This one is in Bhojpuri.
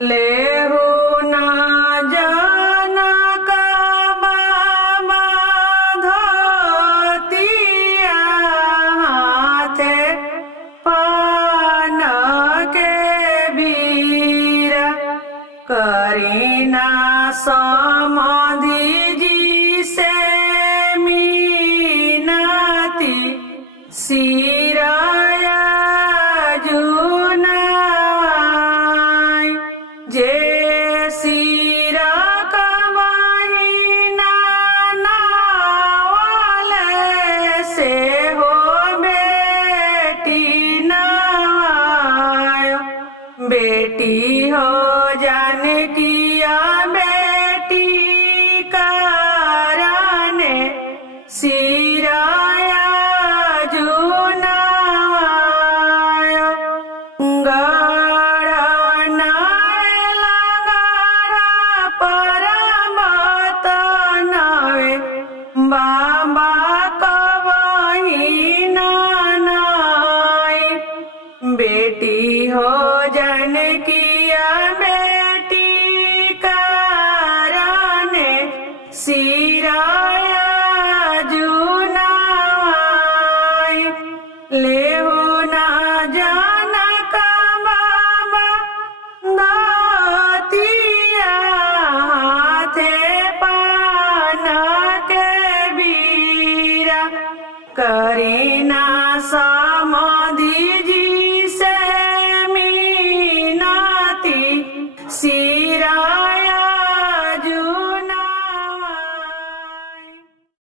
लेहु ना जनक बाबा धोतिया हाथे पान के बीरा करीना समाधि जी से मीनती सिराया जुनाई जे सिरा कमाईना नावाले से हो बेटी नवायो बेटी हो जानकिया बेटी कराने सिराया जुनायो बाबा कवही नानाई बेटी हो जानकिया बेटी कराने सिराया जुनाई लेहु ना जनक बाबा धोतिया हाथे पान के बीरा करी